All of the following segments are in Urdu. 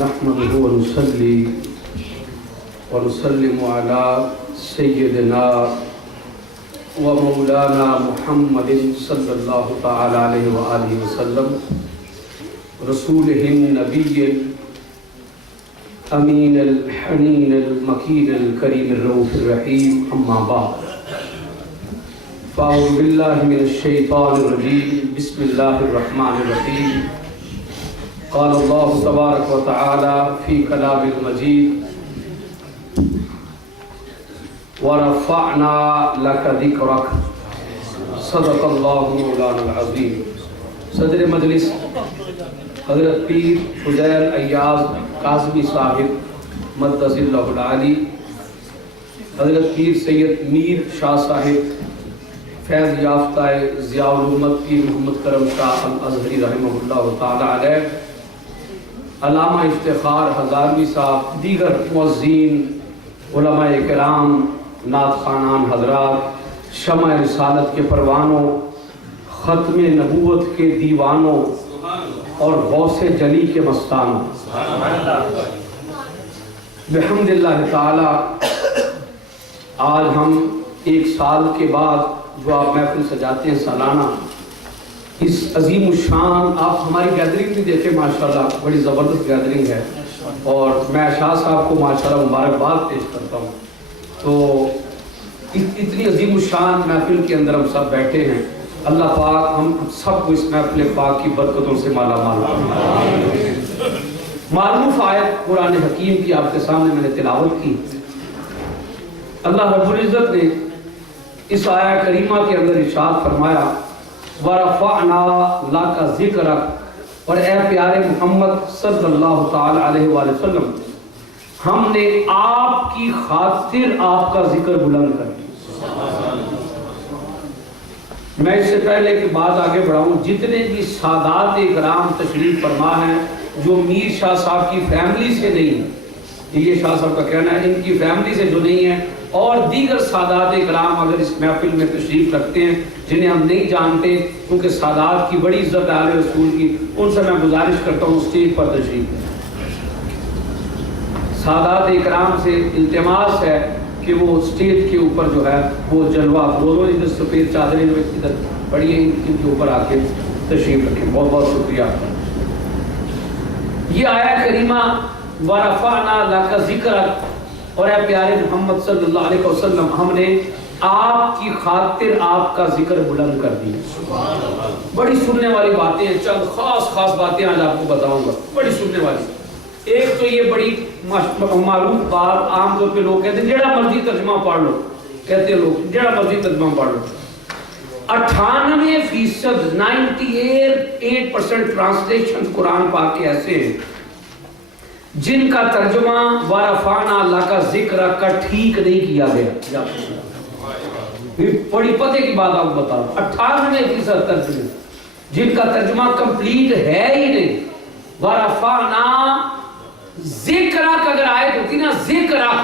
نحمده ونصلي ونسلم على سيدنا ومولانا محمد صلى الله تعالى عليه وآله وسلم رسوله النبي الأمين الحنين المكين الكريم الرؤوف الرحيم أما بعد فأعوذ بالله من الشيطان الرجيم بسم الله الرحمن الرحيم قال الله تبارك وتعالى في كلام المجيد ورفعنا لك ذكرك صدق الله مولانا العظيم. صدر مجلس حضرت پیر فضیل ایاز قاسمی صاحب مدث اللہ العالی، حضرت پیر سید میر شاہ صاحب فیض یافتہ ضیاء الامت پیر محمد کرم شاہ الازہری رحمہ اللہ تعالی علیہ، علامہ افتخار ہزاروی صاحب، دیگر معززین، علماء کرام، نعت خوانان حضرات، شمع رسالت کے پروانوں، ختم نبوت کے دیوانوں اور غوث جلی کے مستانوں، بحمد اللہ تعالی آج ہم ایک سال کے بعد جو آپ محفل سجاتے ہیں سالانہ، اس عظیم الشان، آپ ہماری گیدرنگ بھی دیکھیں ماشاءاللہ بڑی زبردست گیدرنگ ہے، اور میں شاہ صاحب کو ماشاءاللہ مبارکباد پیش کرتا ہوں. تو اتنی عظیم الشان محفل کے اندر ہم سب بیٹھے ہیں، اللہ پاک ہم سب کو اس محفل پاک کی برکتوں سے مالا مال فرمائے. معروف آیت قرآن حکیم کی آپ کے سامنے میں نے تلاوت کی. اللہ رب العزت نے اس آیہ کریمہ کے اندر ارشاد فرمایا وَرَفَعْنَا لَكَ ذِكْرَكَ، اور اے پیارے محمد صلی اللہ تعالی علیہ وآلہ وسلم، ہم نے آپ کی خاطر آپ کا ذکر بلند کر دیا. میں اس سے پہلے کہ بات آگے بڑھاؤں، جتنے بھی سادات اکرام تشریف فرما ہیں جو میر شاہ صاحب کی فیملی سے نہیں ہیں، یہ شاہ صاحب کا کہنا ہے، ان کی فیملی سے جو نہیں ہیں، اور دیگر سادات اکرام اگر اس محفل میں تشریف رکھتے ہیں جنہیں ہم نہیں جانتے، کیونکہ سادات کی بڑی عزت ہے اہل رسول کی، ان سے میں گزارش کرتا ہوں اسٹیج پر تشریف لیں. سادات اکرام سے التماس ہے کہ وہ اسٹیج کے اوپر جو ہے وہ جلوہ افروزوں ادھر سفید چادریں جو ادھر پڑی ہیں ان کے اوپر آ کے تشریف رکھیں. بہت بہت شکریہ. یہ آیہ کریمہ وَرَفَعْنَا لَكَ ذِكْرَكَ، اور اے پیارے محمد صلی اللہ علیہ وسلم، ہم نے آپ کی خاطر آپ کا ذکر بلند کر دیا. بڑی سننے والی باتیں ہیں، چند خاص باتیں آج آپ کو بتاؤں گا، بڑی سننے والی. ایک تو یہ بڑی معروف بات، عام طور پہ لوگ کہتے ہیں جڑا مرضی ترجمہ پڑھ لو، کہتے ہیں لوگ جڑا مرضی ترجمہ پڑھ لو. 98% 98% ٹرانسلیشن قرآن پاک کے ایسے ہیں جن کا ترجمہ وَرَفَعْنَا لَكَ ذِكْرَكَ کا ٹھیک نہیں کیا گیا. بڑی پتے کی بات آپ بتاؤ، 98% ترجمے جن کا ترجمہ کمپلیٹ ہے ہی نہیں. وَرَفَعْنَا ذِكْرَكَ اگر آیت ہوتی نا ذِكْرَكَ،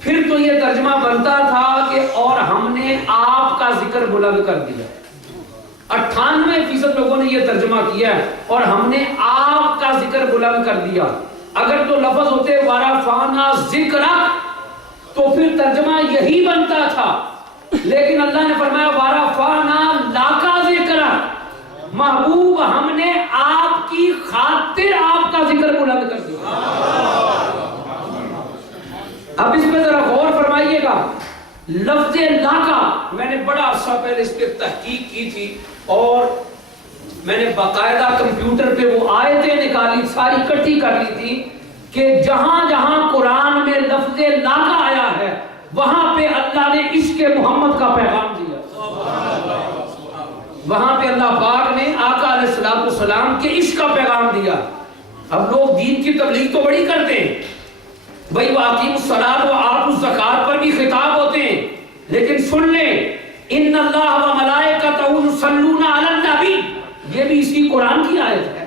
پھر تو یہ ترجمہ بنتا تھا کہ اور ہم نے آپ کا ذکر بلند کر دیا. 98% لوگوں نے یہ ترجمہ کیا ہے اور ہم نے آپ کا ذکر بلند کر دیا. اگر تو لفظ ہوتے وَرَفَعْنَا ذِكْرَكَ تو پھر ترجمہ یہی بنتا تھا، لیکن اللہ نے فرمایا وَرَفَعْنَا لَكَ ذِكْرَكَ، محبوب ہم نے آپ کی خاطر آپ کا ذکر بلند کر دیا. اب اس میں ذرا غور فرمائیے گا. لفظ لاکا، میں نے بڑا عرصہ پہلے اس پہ تحقیق کی تھی اور میں نے باقاعدہ کمپیوٹر پہ وہ آیتیں نکالی، ساری اکٹھی کر لی تھی کہ جہاں جہاں قرآن میں لفظ لاکا آیا ہے وہاں پہ اللہ نے عشق محمد کا پیغام دیا. وہاں پہ اللہ پاک نے آقا علیہ السلام کے عشق کا پیغام دیا. اب لوگ دین کی تبلیغ تو بڑی کرتے ہیں بھئی وَأَقِیمُوا الصَّلَاةَ وَآتُوا الزَّکَاةَ پر بھی خطاب ہوتے ہیں، لیکن سن لیں ان اللہ وملائکتہ یصلون علی النبی، یہ بھی اسی قرآن کی آیت ہے.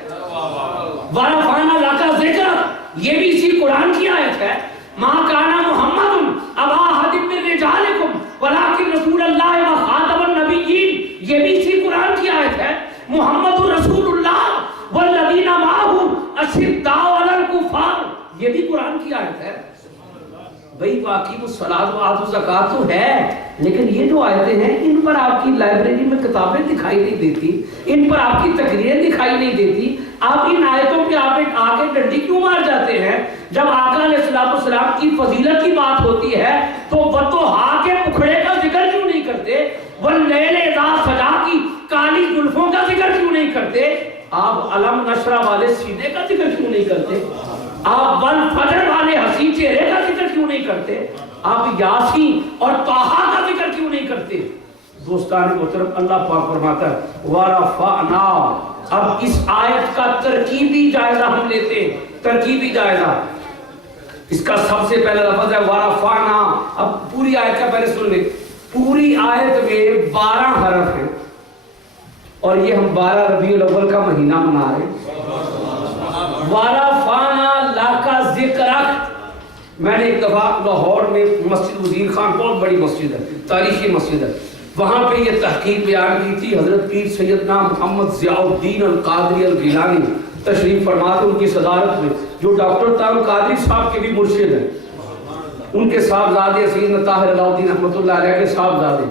وَرَفَعْنَا لَكَ ذِكْرَكَ، یہ بھی اسی قرآن کی آیت ہے. مَا كَانَ مُحَمَّدٌ أَبَا أَحَدٍ مِّن رِجَالِكُمْ وَلَٰكِنَّ رَسُولَ اللَّهِ وَخَاتَمَ النَّبِيِّينَ، یہ بھی اسی قرآن کی آیت ہے. محمد رسول اللہ والذین معہ اشداء علی یہ بھی قرآن کی آیت ہے بھئی واقعی الصلاۃ و آتوا الزکوٰۃ تو ہے، لیکن یہ جو آیتیں ہیں ان پر آپ کی لائبریری میں کتابیں دکھائی نہیں دیتی، ان پر آپ کی تقریریں دکھائی نہیں دیتی، آپ ان آیتوں پہ آپ آگے ڈنڈی کیوں مار جاتے ہیں؟ جب آقا علیہ السلام کی فضیلت کی بات ہوتی ہے تو وَطُّوحَا کے پکھڑے کا ذکر کیوں نہیں کرتے؟ وَاللَّيْلِ اِذَا سَجَا کی کالی زلفوں کا ذکر کیوں نہیں کرتے؟ آپ علم نشرہ والے سینے کا ذکر کیوں نہیں کرتے؟ آپ والفجر والے حسین چہرے کا ذکر کیوں نہیں کرتے؟ آپ یاسین اور طٰہٰ کا ذکر کیوں نہیں کرتے؟ دوستان محترم، اللہ پاک فرماتا ہے وَرَفَعْنَا، اب اس آیت کا ترکیبی جائزہ ہم لیتے ہیں، ترکیبی جائزہ۔ اس کا سب سے پہلا لفظ ہے وَرَفَعْنَا۔ اب پوری آیت کا پہلے سن لیں، پوری آیت میں 12 حرف ہیں اور یہ ہم 12 ربیع الاول کا مہینہ منا رہے ہیں۔ وَرَفَعْنَا لَكَ ذِكْرَكَ، میں نے ایک دفعہ لاہور میں مسجد وزیر خان، بہت بڑی مسجد ہے، تاریخی مسجد ہے، وہاں پہ یہ تحقیق بیان کی تھی حضرت پیر سیدنا محمد ضیاء الدین القادری الگیلانی تشریف فرما تھے ان کی صدارت میں، جو ڈاکٹر طاہر القادری صاحب کے بھی مرشد ہیں، ان کے صاحبزادے سیدنا طاہر علاء الدین رحمۃ اللہ علیہ کے صاحبزادے۔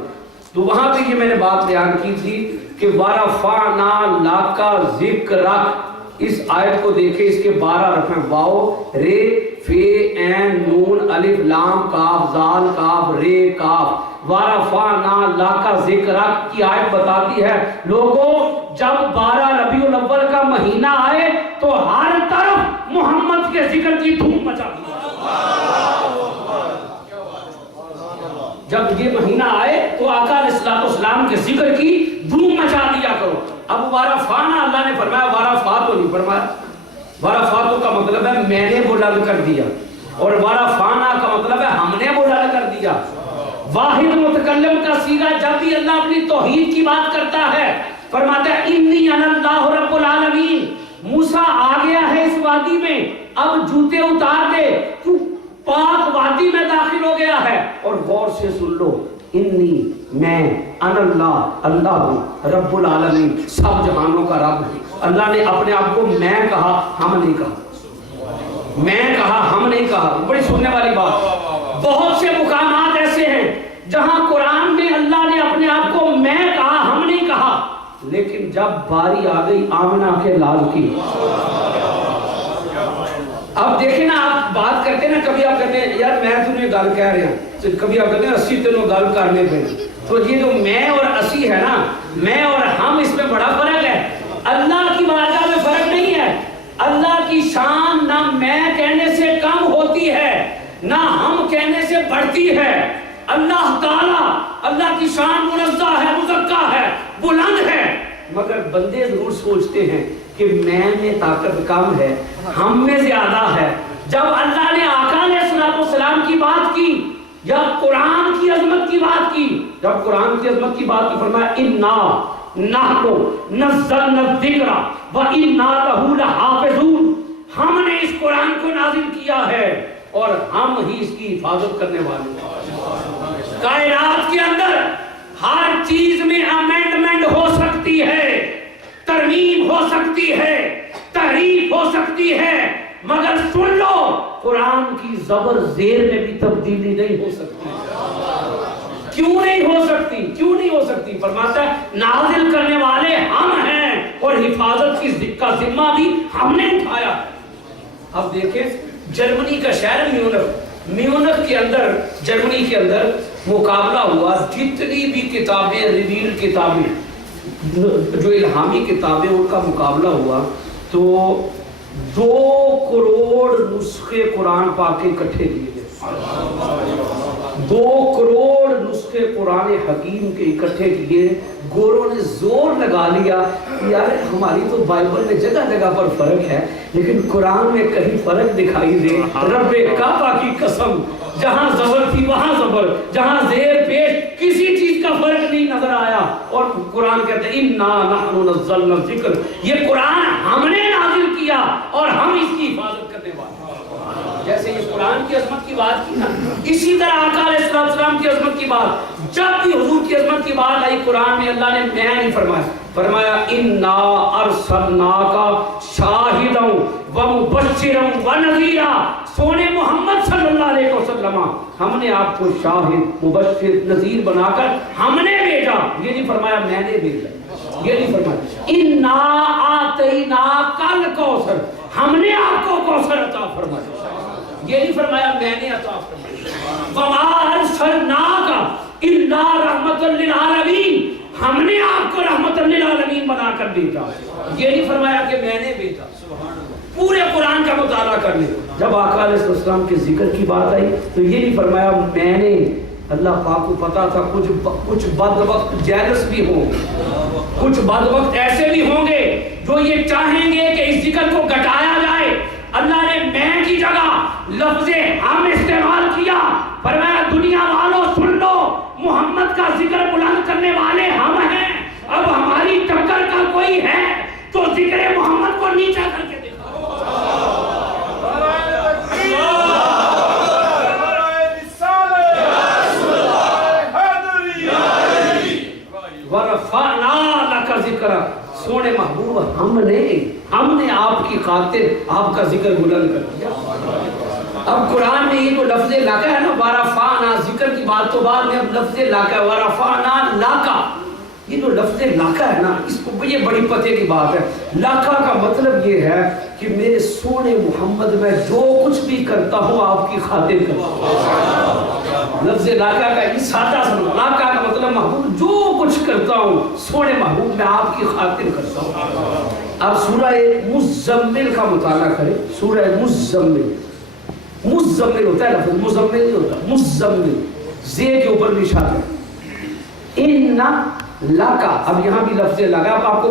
تو وہاں پہ یہ میں نے بات بیان کی تھی کہ وَرَفَعْنَا لَكَ ذِكْرَكَ، اس آیت کو دیکھیں، اس کے 12 حرف ہیں، واو، رے، فے، عین، نون، الف، لام، کاف، زال، کاف، رے، کاف۔ وَرَفَعْنَا لَكَ ذِكْرَكَ کی آیت بتاتی ہے لوگوں جب 12 ربیع الاول کا مہینہ آئے تو ہر طرف محمد کے ذکر کی دھوم مچا دی۔ جب یہ مہینہ آئے تو آقا علیہ السلام کے ذکر کی دھوم مچا دیا کرو۔ اب وَرَفَعْنَا اللہ نے فرمایا، وَرَفَعْ تو نہیں فرمایا، وَرَفَعْ تو کا مطلب ہے میں نے بلند کر دیا، اور وَرَفَعْنَا کا مطلب ہے ہم نے بلند کر دیا۔ واحد متکلم کا صیغہ جب بھی اللہ اپنی توحید کی بات کرتا ہے فرماتا ہے انی انا اللہ رب العالمین۔ موسیٰ آ گیا ہے اس وادی میں، اب جوتے اتار دے، تو پاک وادی میں داخل ہو گیا ہے، اور غور سے سن لو، انی میں انا اللہ، اللہ ہوں، رب العالمین، سب جہانوں کا رب ہے۔ اللہ نے اپنے آپ کو میں کہا، ہم نہیں کہا، میں کہا، ہم نہیں کہا۔ بڑی سننے والی بات، بہت سے مقامات ایسے ہیں جہاں قرآن میں اللہ نے اپنے آپ کو میں کہا، ہم نہیں کہا، لیکن جب باری آ گئی آمنہ کے لال کی، اب دیکھیں نا، آپ بات کرتے ہیں نا، کبھی آپ کہتے ہیں یار میں تمہیں گل کہہ رہا ہوں، کبھی آپ کہتے ہیں 80 تینوں گل کرنے پہ، تو یہ جو میں اور 80 ہے نا، میں اور ہم، اس میں بڑا فرق ہے۔ اللہ کی بارگاہ میں فرق نہیں ہے، اللہ کی شان نہ میں کہنے سے کم ہوتی ہے نہ ہم کہنے سے بڑھتی ہے۔ اللہ تعالیٰ، اللہ کی شان منزہ ہے، مزکا ہے، بلند ہے، مگر بندے ضرور سوچتے ہیں کہ میں طاقت کم ہے، ہم میں زیادہ ہے۔ جب اللہ نے آقا علیہ السلام کی بات کی یا قرآن کی عظمت کی بات کی، جب قرآن کی عظمت کی بات کی فرمایا اِنَّا نَحْنُ نَزَّلْنَا الذِّكْرَ وَإِنَّا لَهُ لَحَافِظُونَ، ہم نے اس قرآن کو نازل کیا ہے اور ہم ہی اس کی حفاظت کرنے والے ہیں۔ کائنات کے اندر ہر چیز میں امینڈمنٹ ہو سکتی ہے، ترمیم ہو سکتی ہے، تحریف ہو سکتی ہے، مگر سن لو قرآن کی زبر زیر میں بھی تبدیلی نہیں ہو سکتی۔ کیوں نہیں ہو سکتی؟ کیوں نہیں ہو سکتی؟ فرماتا ہے نازل کرنے والے ہم ہیں اور حفاظت کا ذمہ بھی ہم نے اٹھایا۔ اب دیکھیں جرمنی کا شہر میونخ کے اندر، جرمنی کے اندر مقابلہ ہوا، جتنی بھی کتابیں، ریویل کتابیں، جو الہامی کتابیں، ان کا مقابلہ ہوا تو 2 کروڑ نسخے قرآن پاک کے اکٹھے کیے گئے۔ 2 کروڑ نسخے قرآن حکیم کے اکٹھے کیے۔ گوروں نے زور لگا لیا یار ہماری تو بائبل میں جگہ جگہ پر فرق ہے، لیکن قرآن میں کہیں فرق دکھائی دے۔ رب کعبہ کی قسم، جہاں زبر تھی وہاں زبر، جہاں زیر پیش کسی چیز کا فرق نہیں نظر آیا، اور قرآن کہتے ہیں اِنَّا نَحْنُ نَزَّلْنَا الذِّكْرَ، یہ قرآن ہم نے نازل کیا اور ہم اس کی حفاظت کرنے والے۔ جیسے یہ قرآن کی عظمت کی بات کی نا، اسی طرح آقا علیہ السلام کی عظمت کی بات، جب بھی حضور کی عظمت کی بات آئی قرآن میں اللہ نے میں نہیں فرمایا، فرمایا انا ارسلناک شاہدا و مبشرا و نذیرا، سونے محمد صلی اللہ علیہ وسلم ہم نے آپ کو شاہد مبشر نذیر بنا کر ہم نے بھیجا، یہ نہیں فرمایا میں نے بھیجا، یہ نہیں فرمایا انا آتیناک الکوثر، ہم نے آپ کو کوثر عطا فرمایا، یہ نہیں فرمایا میں نے عطا فرمایا، وما ارسلناک الا رحمۃ للعالمین، ہم نے آپ کو رحمت للعالمین بنا کر بھیجا، یہ نہیں فرمایا کہ میں نے بھیجا۔ پورے قرآن کا مطالعہ کر لیں، جب آقا علیہ السلام کے ذکر کی بات آئی تو یہ نہیں فرمایا میں نے، اللہ پاک کو پتا تھا کچھ بد وقت جیلس بھی ہوں گے، کچھ بد وقت ایسے بھی ہوں گے جو یہ چاہیں گے کہ اس ذکر کو گھٹایا جائے، اللہ نے میں کی جگہ لفظ ہم استعمال کیا، فرمایا دنیا والوں سن لو، محمد کا ذکر بلند کرنے والے ہم ہیں، اب ہماری ٹکر کا کوئی ہے تو ذکر محمد کو نیچا کر کے دیکھو۔ وَرَفَعْنَا لَكَ ذِكْرَكَ، سونے محبوب ہم نے آپ کی خاطر آپ کا ذکر بلند کر دیا۔ اب قرآن میں یہ جو لفظ لاکا ہے نا، وَرَفَعْنَا، ذکر کی بات تو بعد میں، اب لفظ لاکا ہے، وَرَفَعْنَا لاکا، یہ جو لفظ لاکا ہے نا، اس کو یہ بڑی پتے کی بات ہے۔ لاکا کا مطلب یہ ہے کہ میرے سونے محمد میں جو کچھ بھی کرتا ہوں آپ کی خاطر کرتا ہوں۔ لفظ لاکا کا یہ سادہ سمجھو، لاکا کا مطلب محبوب جو کچھ کرتا ہوں سونے محبوب میں آپ کی خاطر کرتا ہوں۔ اب سورہ مزمل کا مطالعہ کریں، سورہ مزمل، مزمل ہوتا ہے لفظ، مزمل نہیں ہوتا، مزمل، زے کے اوپر نشان ہے، اِنَّ لاکا، اب یہاں بھی لفظ لاکا، اب آپ کو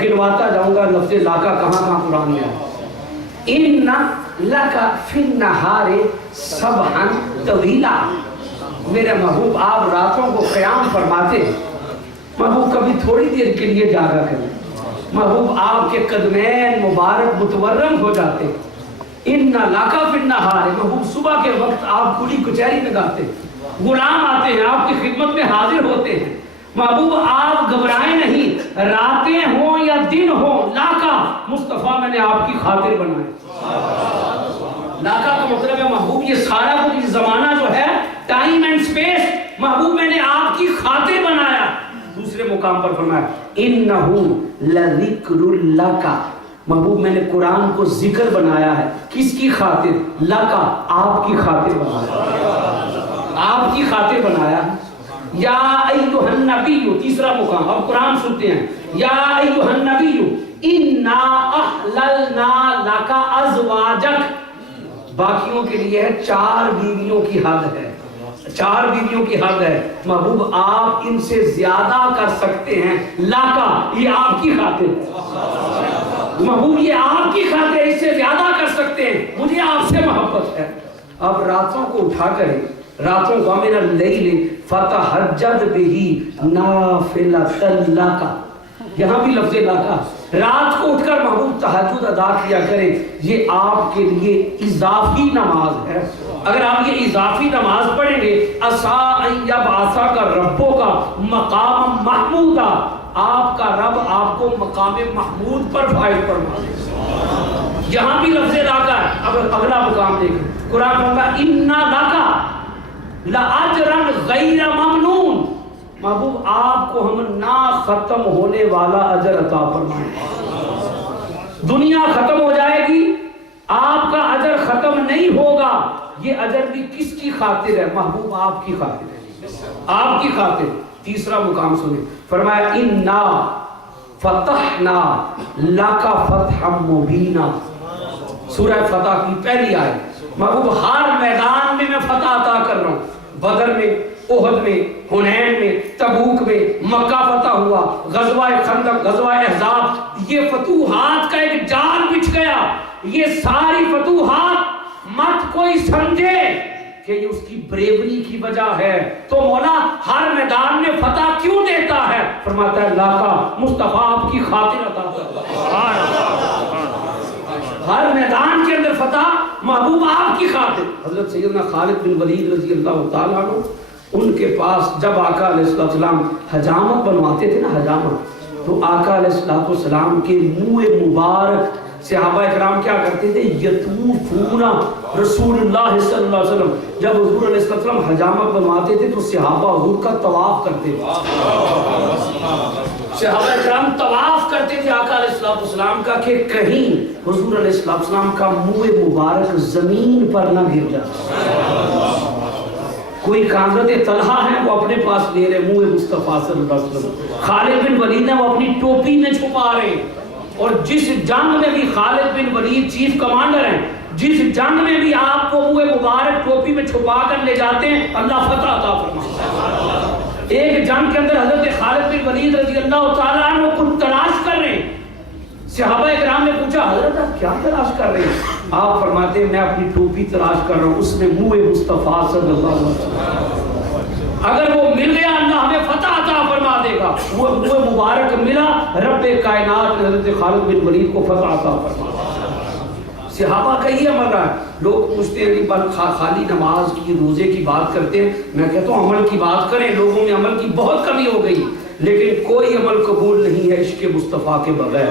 گنواتا جاؤں گا لفظ لاکا کہاں کہاں قرآن میں ہے۔ اِنَّ لاکا فِي النَّهَارِ سَبْحًا طَوِيلًا، میرے محبوب آپ راتوں کو قیام فرماتے ہیں، محبوب کبھی تھوڑی دیر کے لیے جاگا کریں، محبوب آپ کے قدمین مبارک متورم ہو جاتے ہیں۔ اِنَّ لاکا فِي النَّهَارِ، محبوب صبح کے وقت آپ کھلی کچہری لگاتے ہیں، غلام آتے ہیں آپ کی خدمت میں حاضر ہوتے ہیں، محبوب آپ گھبرائیں نہیں، راتیں ہوں یا دن ہوں، لاکا مصطفیٰ میں نے آپ کی خاطر بنائے۔ لاکا کا مطلب ہے محبوب یہ سارا کچھ زمانہ جو ہے، ٹائم اینڈ سپیس، محبوب میں نے آپ کی خاطر بنایا۔ دوسرے مقام پر فرمایا اِنَّهُ لَذِكْرٌ لَكَ، محبوب میں نے قرآن کو ذکر بنایا ہے، کس کی خاطر؟ لَكَ، آپ کی خاطر بنایا، آپ کی خاطر بنایا۔ یا ایھا النبی، تیسرا مقام، اب قرآن سنتے ہیں، یا ایھا النبی انا احللنا لک ازواجک، باقیوں کے لیے 4 بیویوں کی حد ہے، 4 بیویوں کی حد ہے، محبوب آپ ان سے زیادہ کر سکتے ہیں، لاکا یہ آپ کی خاطر، محبوب یہ آپ کی خاطر اس سے زیادہ کر سکتے ہیں، مجھے آپ سے محبت ہے۔ اب راتوں کو اٹھا کر، راتوں کو من اللیل فتہجد بہ نافلۃ لک، یہاں بھی لفظ لاکا، رات کو اٹھ کر محبوب تہجد ادا کیا کریں، یہ آپ کے لیے اضافی نماز ہے۔ اگر آپ یہ اضافی نماز پڑھیں گے، عسیٰ ان یبعثک ربک مقام محمودا، آپ کا رب آپ کو مقام محمود پر فائز فرما دے۔ یہاں بھی لفظ لاکا ہے۔ اب اگلا مقام دیکھیں، قرآن فرماتا ہے اِنَّ لَكَ لَأَجْرًا غَيْرَ مَمْنُونَ، محبوب آپ کو ہم نہ ختم ہونے والا اجر عطا فرمائیں۔ دنیا ختم ہو جائے گی، آپ کا اجر ختم نہیں ہوگا، یہ اجر بھی کس کی خاطر ہے؟ محبوب آپ کی خاطر ہے، آپ کی خاطر۔ تیسرا مقام سنیں، فرمایا اِنَّا فَتَحْنَا لَكَ فَتْحًا مُبِينًا، سورہ فتح کی پہلی آیت، محبوب ہر میدان میں فتح عطا کر رہا ہوں، بدر میں، احد میں، حنین میں، تبوک میں، مکہ فتح ہوا، غزوہ خندق، غزوہ احزاب، یہ فتوحات کا ایک جال بچھ گیا۔ یہ ساری فتوحات مت کوئی سمجھے کہ یہ اس کی بریوری کی وجہ ہے، تو مولا ہر میدان میں فتح کیوں دیتا ہے؟ فرماتا ہے لاکا مصطفیٰ آپ کی خاطر عطا کرتا ہے، ہر میدان کے اندر فتح محبوب آپ کی خاطر۔ حضرت سیدنا خالد بن ولید رضی اللہ تعالیٰ عنہ، ان کے پاس جب آقا علیہ السلام حجامت بنواتے تھے نا، حجامت تو آقا علیہ السلام کے منہ مبارک صحابہ اکرام کیا کرتے تھے؟ یطوفون رسول اللہ صلی اللہ علیہ وسلم، جب حضور علیہ السلام حجامت بنواتے تھے تو صحابہ حضور کا طواف کرتے تھے، صحابہ اکرام طواف کرتے تھے آقا علیہ السلام کا کہ کہیں حضور علیہ السلام کا منہ مبارک زمین پر نہ گر جائے۔ کوئی کاغذ طلحہ ہیں وہ اپنے پاس لے رہے منہ مصطفیٰ صلی اللہ علیہ وسلم، خالد بن ولید ہیں وہ اپنی ٹوپی میں چھپا رہے، اور جس جنگ میں بھی خالد بن ولید چیف کمانڈر ہیں، جس جنگ میں بھی آپ کو منہ مبارک ٹوپی میں چھپا کر لے جاتے ہیں اللہ فتح عطا فرماتا ہے۔ ایک جنگ کے اندر حضرت خالد بن ولید رضی اللہ تعالیٰ عنہ کچھ تلاش کر رہے ہیں، صحابہ اکرام نے پوچھا حضرت آپ کیا تلاش کر رہے ہیں؟ آپ فرماتے ہیں میں اپنی ٹوپی تلاش کر رہا ہوں، اس میں منہ مصطفیٰ صلی اللہ علیہ وسلم، اگر وہ مل گیا اللہ ہمیں فتح عطا فرما دے گا۔ وہ منہ مبارک ملا، رب کائنات نے حضرت خالد بن ولید کو فتح عطا فرما دیا۔ صحابہ کا یہ عمل رہا ہے۔ لوگ پوچھتے ہیں کہ خالی نماز کی روزے کی بات کرتے ہیں، میں کہتا ہوں عمل کی بات کریں، لوگوں میں عمل کی بہت کمی ہو گئی، لیکن کوئی عمل قبول نہیں ہے عشق مصطفیٰ کے بغیر،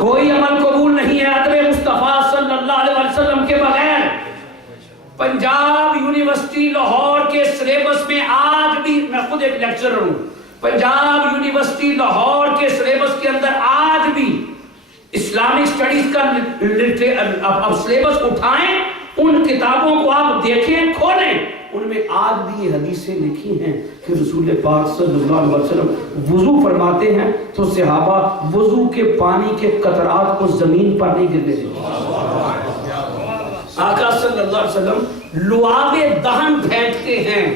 کوئی عمل قبول نہیں ہے ادب مصطفیٰ صلی اللہ علیہ وسلم کے بغیر۔ پنجاب یونیورسٹی لاہور کے سلیبس میں آج بھی، میں خود ایک لیکچرر ہوں، پنجاب یونیورسٹی لاہور کے سلیبس کے اندر آج بھی اسلامک سٹڈیز کا اب سلیبس اٹھائیں، ان کتابوں کو آپ دیکھیں، کھولیں، ان میں آج بھی یہ حدیثیں لکھی ہیں کہ رسول پاک صلی اللہ علیہ وسلم وضو فرماتے ہیں تو صحابہ وضو کے پانی کے قطرات کو زمین پر نہیں گرنے دیتے۔ آقا صلی اللہ علیہ وسلم لعاب دہن پھینکتے ہیں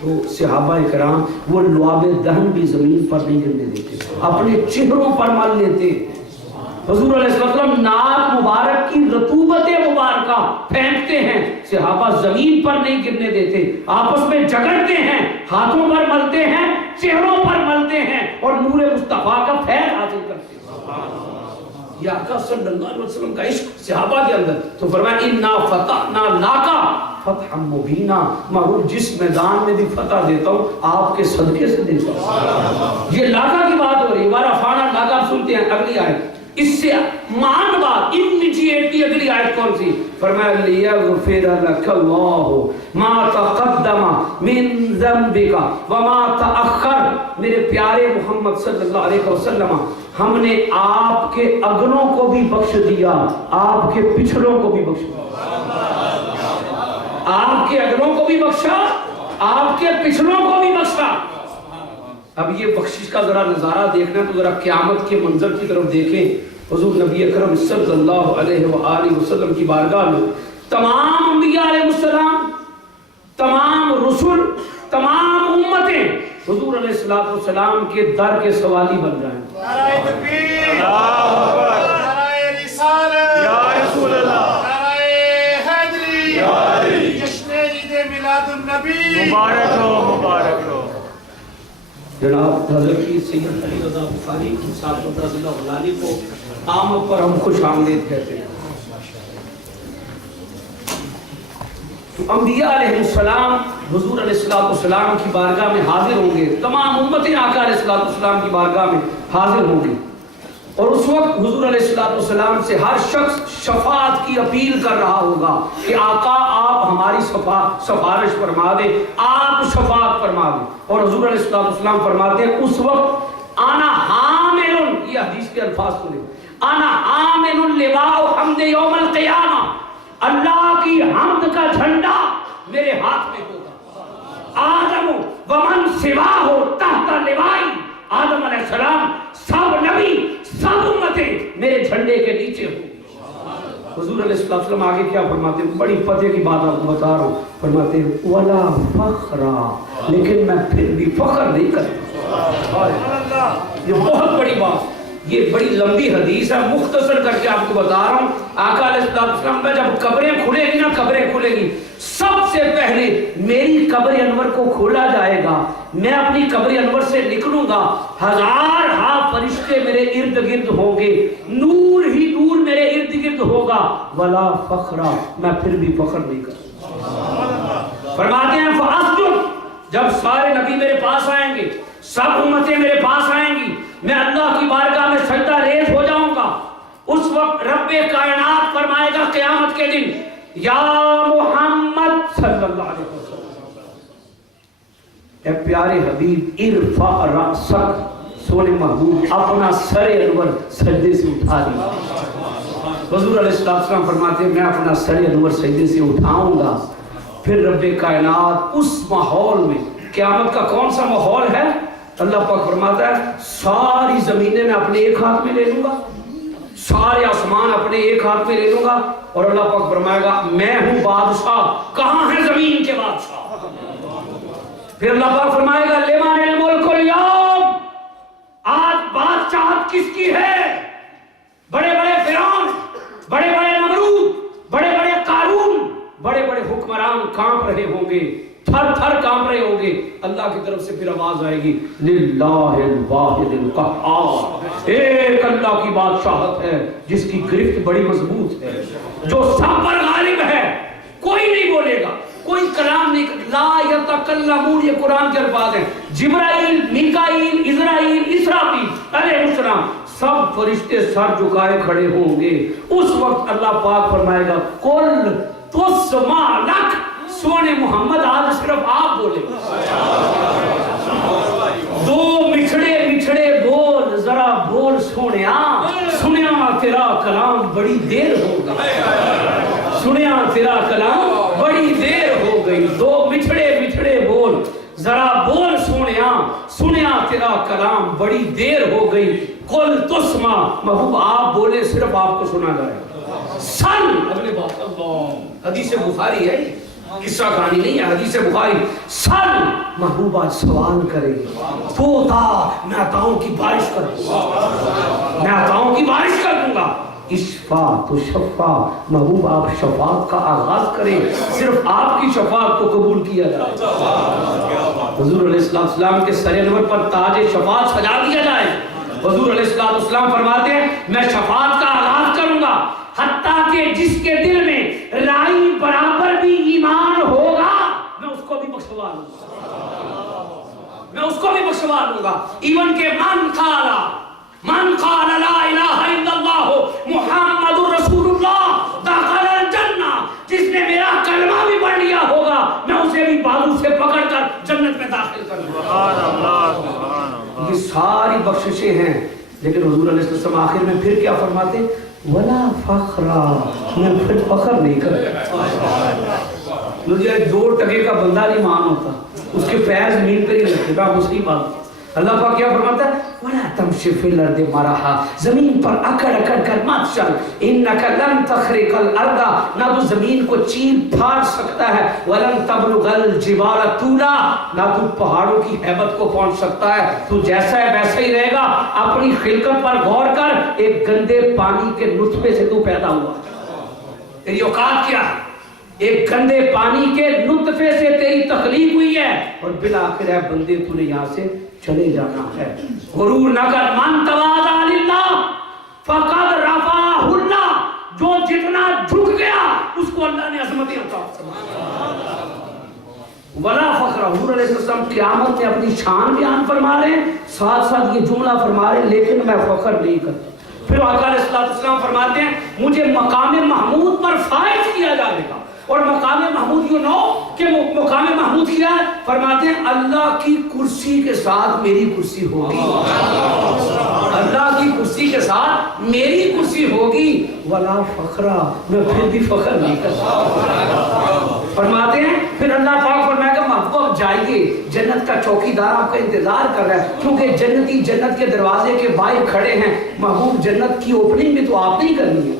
تو صحابہ کرام وہ لعاب دہن بھی زمین پر نہیں گرنے دیتے، اپنے چہروں پر مل لیتے۔ حضور علیہ السلام ناک مبارک کی رطوبت مبارکہ پھینکتے ہیں، صحابہ زمین پر نہیں گرنے دیتے، آپس میں جگڑتے ہیں، ہاتھوں پر ملتے ہیں، چہروں پر ملتے ہیں اور نور مصطفیٰ کا فیض حاصل کرتے ہیں۔ یہ آقا صلی اللہ علیہ وسلم کا عشق صحابہ کے اندر، تو فرمایا اِنَّا فَتَحْنَا لَكَ فتحا مبینہ، میں جس میدان میں بھی فتح دیتا ہوں آپ کے صدقے سے دیتا ہوں۔ یہ لاکا کی بات ہو رہی ہے، وَرَفَعْنَا لاکا آپ سنتے ہیں اگلی آیت، اس سے مان بات امیجیٹلی اگلی آیت کون سی؟ فرمایا لِيَغْفِرَ لَكَ اللَّهُ مَا تَقَدَّمَ مِن ذَنبِكَ وَمَا تَأَخَّرَ۔ میرے پیارے محمد صلی اللہ علیہ وسلم، ہم نے آپ کے اگلوں کو بھی بخش دیا، آپ کے پچھلوں کو بھی بخش دیا، آپ کے اگلوں کو بھی بخشا، آپ کے پچھلوں کو بھی بخشا۔ اب یہ بخشش کا ذرا نظارہ دیکھنا تو ذرا قیامت کے منظر کی طرف دیکھیں۔ حضور نبی اکرم صلی اللہ علیہ وآلہ وسلم کی بارگاہ میں تمام انبیاء علیہ السلام، تمام رسول، تمام امتیں حضور علیہ السلام کے در کے سوالی بن جائیں۔ نعرہ تکبیر، نعرہ رسالت، یا رسول اللہ، نعرہ حیدری، جشن عید میلاد النبی مبارک ہو، مبارک ہو۔ جناب حضرت کی سید علی رضا بخاری کی ساتھ ضلع غلالی کو آمد پر ہم خوش آمدید کہتے ہیں۔ انبیاء علیہ السلام حضور علیہ السلام کی بارگاہ میں حاضر ہوں گے، تمام امتیں آقا علیہ السلام کی بارگاہ میں حاضر ہوں گی، اور اس وقت حضور علیہ السلام سے ہر شخص شفاعت کی اپیل کر رہا ہوگا کہ آقا آپ ہماری سفارش فرما دیں، آپ شفاعت فرما دیں، اور حضور علیہ السلام فرماتے ہیں اس وقت انا حامل، یہ حدیث کے الفاظ سنیں، انا حامل لواء حمد یوم القیامہ، اللہ کی حمد کا جھنڈا میرے ہاتھ میں ہوگا، آدم ومن سواہ تحت لوائی، آدم علیہ السلام، سب نبی، سب امتیں میرے جھنڈے کے نیچے ہوں۔ حضور علیہ السلام آگے کیا فرماتے ہیں؟ بڑی فتح کی بات آپ کو بتا رہا ہوں، فرماتے ہیں وَلَا فَخْرًا، لیکن میں پھر بھی فخر نہیں کرتا۔ یہ بہت بڑی بات، یہ بڑی لمبی حدیث ہے، مختصر کر کے آپ کو بتا رہا ہوں۔ آقا علیہ السلام کا جب قبریں کھلے گی نا، قبریں کھلے گی، سب سے پہلے میری قبر انور کو کھولا جائے گا، میں اپنی قبر انور سے نکلوں گا، ہزار فرشتے میرے ارد گرد ہوں گے، نور ہی نور میرے ارد گرد ہوگا، ولا فخرا، میں پھر بھی فخر نہیں کرتا۔ فرماتے ہیں فاسجد، جب سارے نبی میرے پاس آئیں گے، سب امتیں میرے پاس آئیں گی، میں اللہ کی بارگاہ میں سجدہ ریز ہو جاؤں گا. اس وقت رب کائنات فرمائے گا قیامت کے دن یا محمد صلی اللہ علیہ وسلم، اے پیارے حبیب ارفع رأسک، سونے محبوب اپنا سر انور سجدے سے اٹھا دیا. حضور علیہ السلام فرماتے ہیں میں اپنا سر انور سجدے سے اٹھاؤں گا. پھر رب کائنات اس ماحول میں، قیامت کا کون سا ماحول ہے؟ اللہ پاک فرماتا ہے ساری زمینیں میں اپنے ایک ہاتھ میں لے لوں گا، سارے آسمان اپنے ایک ہاتھ میں لے لوں گا، اور اللہ پاک فرمائے گا میں ہوں بادشاہ، کہاں ہے زمین کے بادشاہ؟ پھر اللہ پاک فرمائے گا لمن الملک اليوم، آج بادشاہت کس کی ہے؟ بڑے بڑے فرعون، بڑے بڑے نمرود، بڑے بڑے قارون، بڑے بڑے حکمران کانپ رہے ہوں گے، تھر تھر کانپ رہے ہوں گے. اللہ کی طرف سے پھر آواز آئے گی للہ الواحد القہار، ایک اللہ کی بادشاہت ہے جس کی گرفت بڑی مضبوط ہے، جو سب پر غالب ہے، کوئی نہیں بولے گا، کوئی کلام نہیں. لا یتکلمون، یہ قرآن کے الفاظ ہیں. جبرائیل، میکائیل، اسرائیل، اسرافیل علیہ السلام سب فرشتے سر جھکائے کھڑے ہوں گے. اس وقت اللہ پاک فرمائے گا کل تسمع لک، سونے محمد آج صرف آپ بولے. دو مچھڑے مچھڑے بول، ذرا بول سونیا، سنیا تیرا کلام بڑی دیر ہوگا، سنیا تیرا کلام بڑی دیر ہو گئی. دو مچھڑے مچھڑے بول، ذرا بول سونیا، سنیا تیرا کلام بڑی دیر ہو گئی. کل تسمع، محبوب آپ بولے صرف آپ کو سنا جائے. سن، اگلے بات اللہ، حدیث بخاری ہے، قصہ کہانی نہیں ہے، حدیث بخاری. سن، محبوب آج سوال کرے توتا، میں عطاؤں کی بارش کر دوں گا، میں عطاؤں کی بارش کر دوں گا. اشفا تو شفا، محبوب آپ شفاعت کا آغاز کریں، صرف آپ کی شفاعت کو قبول کیا جائے. حضور علیہ السلام کے سر انور پر تاج شفاعت سجا دیا جائے. حضور علیہ السلام فرماتے ہیں میں شفاعت کا آغاز کروں گا، حتیٰ کہ جس کے دل میں رائی برابر بھی ایمان ہوگا میں اس کو بھی بخشوا لوں گا، میں اس کو بھی بخشوا لوں گا. ایون کہ من قال لا الہ الا اللہ محمد رسول اللہ دخل الجنہ، جس نے میرا کلمہ بھی پڑھ لیا ہوگا میں اسے بھی بازو سے پکڑ کر جنت میں داخل کروں گا. یہ ساری بخششیں ہیں. لیکن حضور علیہ السلام آخر میں پھر کیا فرماتے ہیں ولا فخرا، میں پھر فخر نہیں کرتا. مجھے 2 ٹکے کا بندہ نہیں مان ہوتا، اس کے پیر زمین پر ہی رکھتے، میں مسلم بات. اللہ پاک کیا فرماتا ہے ولا تمشي في الارض مرحا، زمین پر اکڑ اکڑ کر مت چل. انك لن تخرق الارض، نہ تو زمین کو چیر پھاڑ سکتا ہے. ولن تبلغ الجبال طولا، نہ تو پہاڑوں کی ہیبت کو پہنچ سکتا ہے. تو جیسا ہے ویسا ہی رہے گا. اپنی خلقت پر غور کر، ایک گندے پانی کے نطفے سے تو پیدا ہوا، تیری اوقات کیا ہے؟ ایک گندے پانی کے نطفے سے تیری تخلیق ہوئی ہے، اور بالآخر ہے بندے تو نے یہاں سے چلے جانا ہے. غرور نہ کر. من تواضع للہ فقد رفعہ اللہ، جو جتنا جھک گیا اس کو اللہ نے عظمتیں عطا فرمائی. ولا فخر، حضور علیہ السلام قیامت میں اپنی شان بیان فرما رہے ہیں، ساتھ ساتھ یہ جملہ فرما رہے ہیں لیکن میں فخر نہیں کرتا. پھر آقا علیہ السلام فرماتے ہیں مجھے مقام محمود پر فائز کیا جائے گا. اور مقام محمود یو نو کہ مقام محمود کیا ہے؟ فرماتے ہیں اللہ کی کرسی کے ساتھ میری کرسی ہوگی، اللہ کی کرسی کے ساتھ میری کرسی ہوگی. ولا فخرا، میں پھر بھی فخر نہیں کرتا. فرماتے ہیں پھر اللہ پاک فرمائے گا محبوب جائیے، جنت کا چوکیدار آپ کا انتظار کر رہا ہے، کیونکہ جنتی جنت کے دروازے کے باہر کھڑے ہیں. محبوب جنت کی اوپننگ بھی تو آپ نہیں کرنی ہے،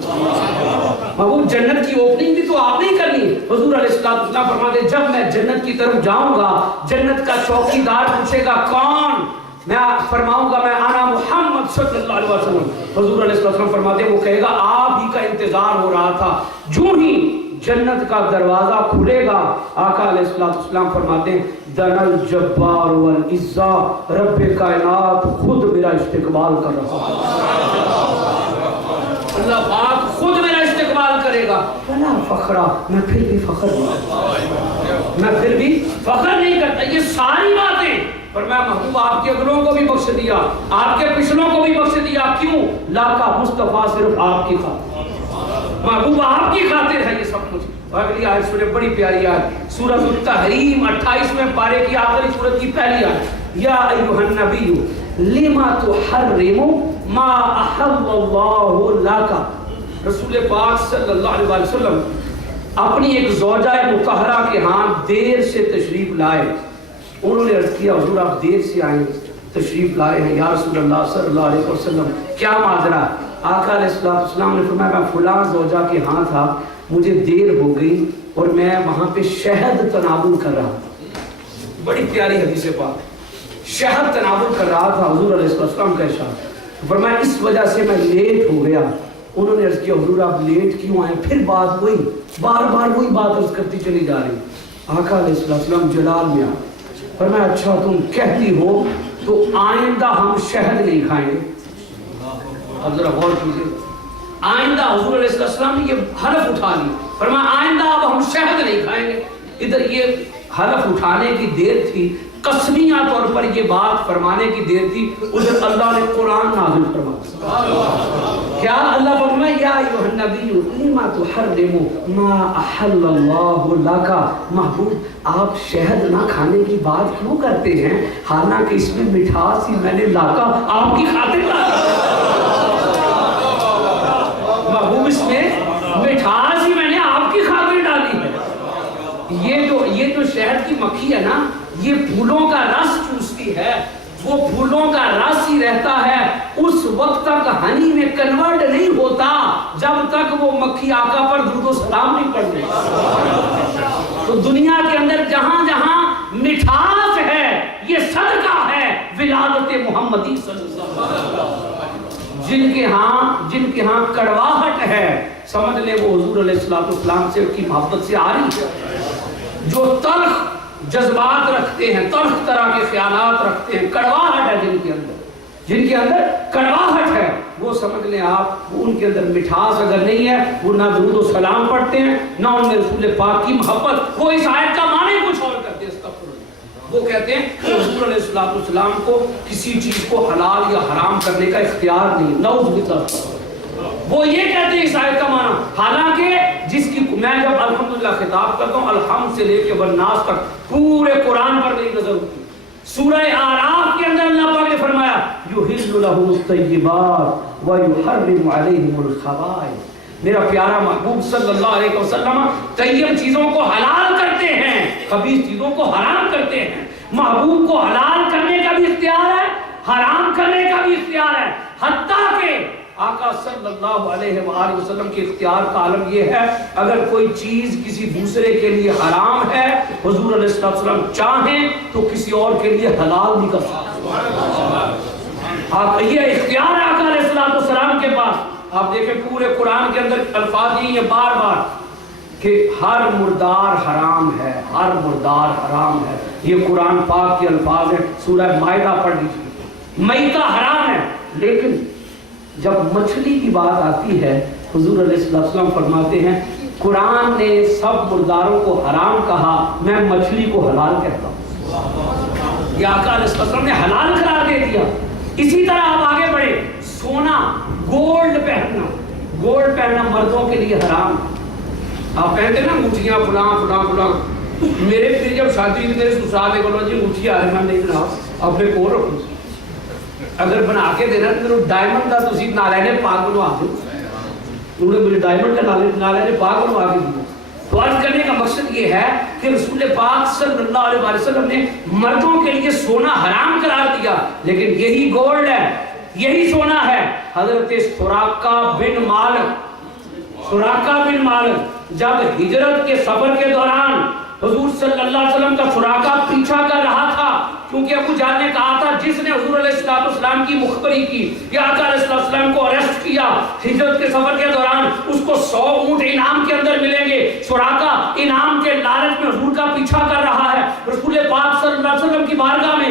محبوب جنت کی اوپننگ بھی تو آپ نہیں کرنی. حضور علیہ السلام فرماتے ہیں جب میں جنت کی طرف جاؤں گا، جنت کا چوکیدار پوچھے گا کون؟ میں فرماؤں گا میں آنا محمد صلی اللہ علیہ وسلم. حضور علیہ السلام فرماتے ہیں وہ کہے گا آپ ہی کا انتظار ہو رہا تھا. جو ہی جنت کا دروازہ کھلے گا، آقا علیہ السلام فرماتے ہیں دن الجبار والعزا، رب کائنات خود میرا استقبال کر رہا ہے. اللہ پاک خود میرا استقبال کرے کرے گا ولا فخرا، میں پھر بھی فخر نہیں کرتا. یہ ساری باتیں فرمایا محبوب آپ کے اگلوں کو بھی بخش دیا، آپ کے پچھلوں کو بھی بخش دیا. کیوں؟ لاکا مصطفیٰ صرف آپ کی خاطر، محبوب آپ کی خاطر ہے یہ سب کچھ. اگلی آیت سورہ بڑی پیاری آیت سورۃ التحریم 28ویں پارے کی آخری سورت کی پہلی آیت. یا ایھا النبی لما تحرم ما احل اللہ لک. رسول پاک صلی اللہ علیہ وسلم اپنی ایک زوجہ مطہرہ کے ہاں دیر سے تشریف لائے. انہوں نے عرض کیا حضور آپ دیر سے آئے تشریف لائے ہیں، یا رسول اللہ صلی اللہ علیہ وسلم کیا معاذرہ؟ آقا علیہ السلام نے فرمایا میں فلاں زوجہ کے ہاں تھا، مجھے دیر ہو گئی اور میں وہاں پہ شہد تناول کر رہا تھا. بڑی پیاری حدیث پاک، شہد تناول کر رہا تھا. حضور علیہ السلام کا ارشاد، فرمایا اس وجہ سے میں لیٹ ہو گیا. انہوں نے عرض کیا حضور آپ لیٹ کیوں آئے؟ پھر بات وہی، بار بار وہی بات عرض کرتی چلی جا رہی. آقا علیہ السلام جلال میں آئے، فرمایا اچھا تم کہتی ہو تو آئندہ ہم شہد نہیں کھائیں گے. اب ذرا غور کیجیے، آئندہ حضور علیہ السلام نے یہ حلف اٹھا لی، فرمایا آئندہ اب ہم شہد نہیں کھائیں گے. ادھر یہ حلف اٹھانے کی دیر تھی، قسمیہ طور پر یہ بات فرمانے کی دیر تھی. ادھر اللہ نے قرآن نازل فرمایا. کیا اللہ فرمایا یا ایھا النبی لما تحرم ما احل اللہ لک. محبوب آپ شہد نہ کھانے کی بات کیوں کرتے ہیں حالانکہ اس میں مٹھاس ہی میں نے لاکا آپ کی خاطر لاکا. محبوب اس میں مٹھاس ہی میں نے آپ کی خاطر ڈالی ہے. یہ جو شہد کی مکھی ہے نا، یہ پھولوں کا رس چوستی ہے، وہ پھولوں کا رس ہی رہتا ہے. اس وقت تک ہنی میں کنورٹ نہیں ہوتا جب تک وہ مکھی آقا پر درود و سلام نہیں پڑھتے. تو دنیا کے اندر جہاں جہاں مٹھاس ہے یہ صدقہ ہے ولادت محمدی صلی اللہ علیہ وسلم. جن کے ہاں کڑواہٹ ہے سمجھ لیں وہ حضور علیہ السلام سے کی محبت سے آ رہی ہے. جو تلخ جذبات رکھتے ہیں، تلخ طرح کے خیالات رکھتے ہیں، کڑواہٹ ہے جن کے اندر کڑواہٹ ہے، وہ سمجھ لیں آپ ان کے اندر مٹھاس اگر نہیں ہے وہ نہ درود و سلام پڑھتے ہیں نہ ان میں رسول پاک کی محبت. وہ اس آیت کا معنی کچھ اور کرتے ہیں. وہ کہتے ہیں کہ حضور علیہ السلام کو کسی چیز کو حلال یا حرام کرنے کا اختیار نہیں. نعوذ باللہ. وہ یہ کہتے ہیں اس آیت کا معنی، حالانکہ جس کی میں جب الحمدللہ خطاب کرتا ہوں الحمد سے لے کے والناس تک پورے قرآن پر میری نظر ہوتی ہے. سورہ اعراف کے اندر اللہ پاک نے فرمایا یحل لهم الطیبات ویحرم علیہم الخبائث. میرا پیارا محبوب صلی اللہ علیہ وسلم طیب چیزوں کو حلال کرتے ہیں، خبیث چیزوں کو حرام کرتے ہیں. محبوب کو حلال کرنے کا بھی اختیار ہے، حرام کرنے کا بھی اختیار ہے. حتیٰ کہ آقا صلی اللہ علیہ وآلہ وسلم کے اختیار کا عالم یہ ہے اگر کوئی چیز کسی دوسرے کے لیے حرام ہے حضور علیہ السلام چاہیں تو کسی اور کے لیے حلال بھی کر سکتے. یہ اختیار ہے آقا علیہ السلام کے پاس. آپ دیکھیں پورے قرآن کے اندر الفاظ ہی ہیں بار بار کہ ہر مردار حرام ہے، ہر مردار حرام ہے. یہ قرآن پاک کے الفاظ ہیں. سورہ مائدہ پڑھ لیجیے، میتہ حرام ہے. لیکن جب مچھلی کی بات آتی ہے حضور علیہ السلام فرماتے ہیں قرآن نے سب مرداروں کو حرام کہا، میں مچھلی کو حلال کہتا ہوں. یہ آقا علیہ السلام نے حلال قرار دے دیا. اسی طرح آپ آگے بڑھے، سونا گولڈ پہننا مردوں کے لیے حرام. آپ پہنتے نا انگوٹھیاں فلاں. میرے پھر جب شادی میرے سسرال نے بولا جی انگوٹھی آ رہی نہیں بنا اپنے کو رکھو، اگر بنا کے دینا تو ڈائمنڈ کا تسی نالے نے پاک بنوا دو. انہوں نے مجھے ڈائمنڈ کا نالے نے پاک بنوا کے دیا. تو عرض کرنے کا مقصد یہ ہے کہ رسول پاک صلی اللہ علیہ وسلم نے مردوں کے لیے سونا حرام قرار دیا، لیکن یہی گولڈ ہے، یہی سونا ہے. حضرت سراقہ بن مالک جب ہجرت کے سفر کے دوران حضور صلی اللہ علیہ وسلم کا سراقہ پیچھا کر رہا تھا، کیونکہ ابو جہل نے کہا تھا جس نے حضور علیہ السلام کی مخبری کی کہ آقا علیہ السلام کو اریسٹ کیا ہجرت کے سفر کے دوران اس کو 100 اونٹ انعام کے اندر ملیں گے. سراقہ انعام کے لالچ میں حضور کا پیچھا کر رہا ہے. رسول پاک صلی اللہ علیہ وسلم کی بارگاہ میں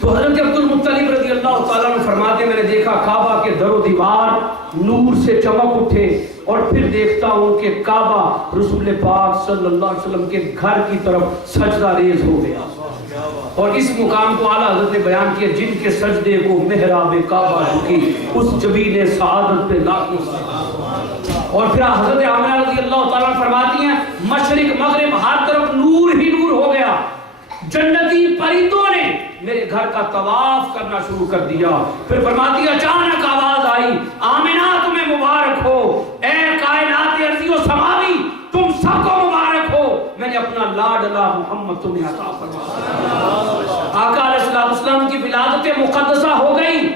تو حضرت عبد المطلب رضی اللہ تعالیٰ عنہ فرماتے میں نے دیکھا کعبہ کے در و دیوار نور سے چمک اٹھے اور پھر دیکھتا ہوں کہ کعبہ رسول پاک صلی اللہ علیہ وسلم کے گھر کی طرف سجدہ ریز ہو گیا. اور اس مقام کو اعلیٰ حضرت نے بیان کیا جن کے سجدے کو محراب کعبہ جھکی اس جبین سعادت پہ لاکھوں سلام. اور پھر حضرت آمنہ رضی اللہ تعالیٰ فرماتی ہیں مشرق مغرب ہر طرف نور ہی نور ہو گیا. جنتی پرندوں نے میرے گھر کا طواف کرنا شروع کر دیا. پھر فرماتی اچانک آواز آئی آمنہ تمہیں مبارک ہو، اے کائنات ارضی و سماوی تم سب کو مبارک ہو، میں نے اپنا لاڈلا محمد تمہیں عطا فرمایا. آقا علیہ السلام کی ولادت مقدسہ ہو گئی.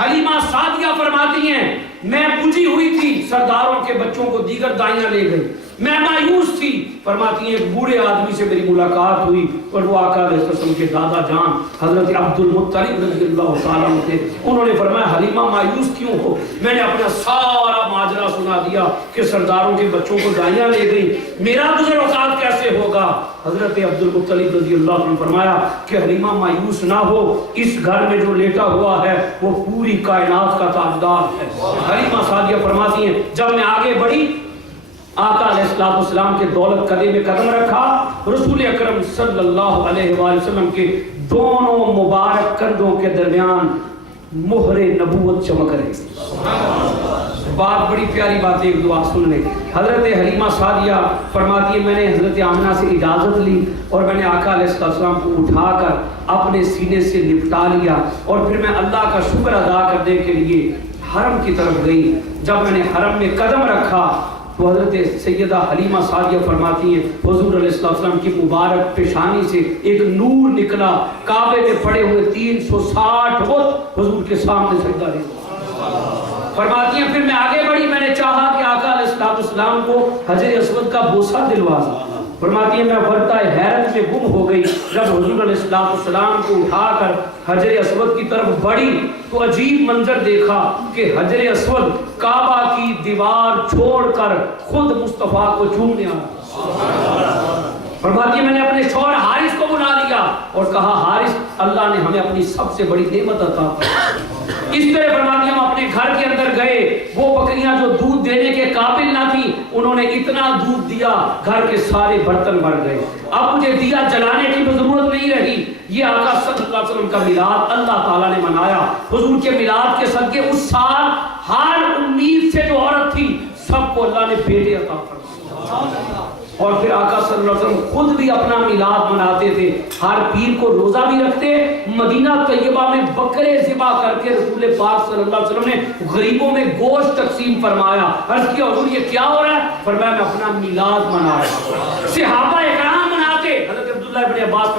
حلیمہ سعدیہ فرماتی ہیں میں بجھی ہوئی تھی، سرداروں کے بچوں کو دیگر دائیاں لے گئی، میں مایوس تھی. فرماتی ہیں ایک بوڑھے آدمی سے میری ملاقات ہوئی اور وہ آقا علیہ السلام کے دادا جان حضرت عبد المطلب رضی اللہ تعالیٰ عنہ تھے. انہوں نے فرمایا حلیمہ مایوس کیوں ہو؟ میں نے اپنا سارا ماجرا سنا دیا کہ سرداروں کے بچوں کو دائیاں لے گئی، میرا گزر اوقات کیسے ہوگا؟ حضرت عبد المطلب رضی اللہ عنہ نے فرمایا کہ حلیمہ مایوس نہ ہو، اس گھر میں جو لیٹا ہوا ہے وہ پوری کائنات کا تاجدار ہے. حلیمہ سعدیہ فرماتی ہیں جب میں آگے بڑھی آقا علیہ السلام کے دولت قدے میں قدم رکھا، رسول اکرم صلی اللہ علیہ وآلہ وسلم کے دونوں مبارک کندھوں کے درمیان مہر نبوت چمک رہی. بات بڑی پیاری بات ہے، ایک دعا سن لیں. حضرت حلیمہ سعدیہ فرماتی ہے میں نے حضرت آمنہ سے اجازت لی اور میں نے آقا علیہ السلام کو اٹھا کر اپنے سینے سے لپٹا لیا اور پھر میں اللہ کا شکر ادا کرنے کے لیے حرم کی طرف گئی. جب میں نے حرم میں قدم رکھا تو حضرت سیدہ حلیمہ سعدیہ فرماتی ہیں حضور علیہ السلام کی مبارک پیشانی سے ایک نور نکلا، کعبے میں پڑے ہوئے 360 بت حضور کے سامنے سجدہ رہے. فرماتی ہیں پھر میں آگے بڑھی، میں نے چاہا کہ آقا علیہ السلام کو حجر اسود کا بوسہ دلوا دوں. فرماتی ہیں میں ورطہ حیرت میں گم ہو گئی. جب حضور علیہ السلام کو اٹھا کر حجر اسود کی طرف بڑھی تو عجیب منظر دیکھا کہ حجر اسود کعبہ کی دیوار چھوڑ کر خود مصطفیٰ کو چومنے آیا. فرماتی ہے میں نے اپنے شوہر حارث کو بلا لیا اور کہا حارث اللہ نے ہمیں اپنی سب سے بڑی نعمت عطا فرمائی. اس طرح فرماتی ہم اپنے گھر کے اندر گئے، وہ بکریاں جو دودھ دینے کے قابل نہ تھی انہوں نے اتنا دودھ دیا گھر کے سارے برتن بھر گئے. اب مجھے دیا جلانے کی ضرورت نہیں رہی. یہ آقا صلی اللہ علیہ وسلم کا میلاد اللہ تعالیٰ نے منایا. حضور کے میلاد کے صدقے اس سال ہر امید سے جو عورت تھی سب کو اللہ نے بیٹے عطا فرمائے. اور پھر آقا صلی اللہ علیہ وسلم خود بھی اپنا میلاد مناتے تھے. ہر پیر کو روزہ بھی رکھتے. مدینہ طیبہ میں بکرے ذبح کر کے رسول پاک صلی اللہ علیہ وسلم نے غریبوں میں گوشت تقسیم فرمایا. عرض کیا حضور یہ کیا ہو رہا ہے؟ فرمایا میں اپنا میلاد منا رہا ہوں. صحابہ اکرام مناتے. حضرت عبداللہ ابن عباس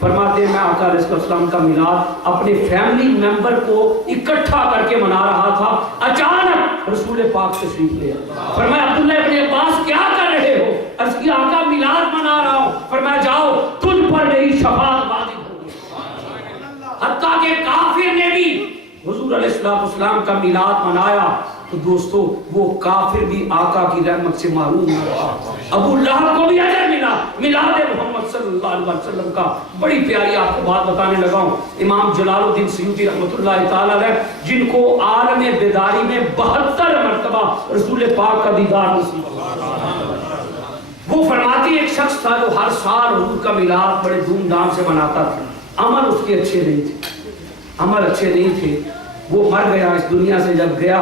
فرماتے میں آقا علیہ السلام کا میلاد اپنے فیملی ممبر کو اکٹھا کر کے منا رہا تھا. اچانک رسول پاک تشریف لے آئے. فرمایا عبداللہ ابن عباس کیا کر رہے ہو؟ عرض کیا آقا میلاد منا رہا ہوں. فرمایا جاؤ تجھ پر میری شفاعت واجب ہوگی. حتیٰ کہ کافر نے بھی حضور علیہ السلام کا میلاد منایا. تو دوستو وہ کافر بھی آقا کی رحمت سے محروم نہ رہا. ابو لہب کو بھی اجر ملا. میلاد محمد صلی اللہ علیہ وسلم کا بڑی پیاری آپ کو بات بتانے لگا ہوں. امام جلال الدین سیوطی رحمۃ اللہ تعالی علیہ جن کو عالم بیداری میں 72 مرتبہ رسول پاک کا دیدار نصیب ہوا، وہ فرماتی ایک شخص تھا جو ہر سال حضور کا میلاد بڑے دھوم دھام سے مناتا تھا. عمل اس کے اچھے نہیں تھے. وہ مر گیا اس دنیا سے. جب گیا